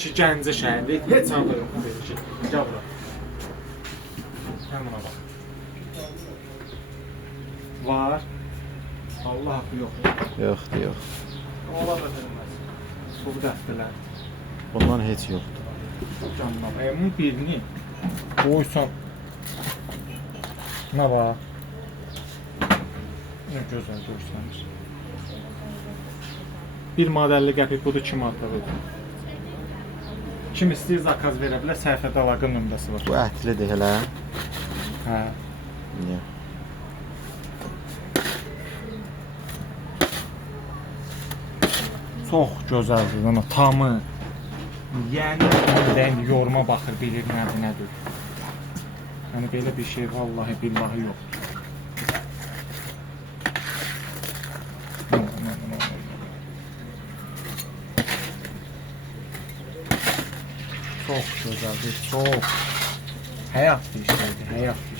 ki Gəncə şəhərində heç alırım belə şey. Gəl bura. Gəl buna bax. Var. Allah haqqı yoxdur. Yoxdur, yox. Ola bilməz. Bu dəftərlər. Bundan heç yoxdur. Canım, bunun birini qoysan. Nə var? Nə gözəl görsəniz. Bir modelli qəpik budur 2 manatda. Kim istəyir zakaz verə bilər, səhifədə əlaqə nömrəsi var. Bu ətlidir elə. Hə. Niyə? Çox gözəldir, amma tamı. Yəni indi yoruma baxır, bilir nədir, nədir. Yəni belə bir şey vallahi billahi yoxdur. Çox gözəldir, çox. Həyat bir şeydir, həyat bir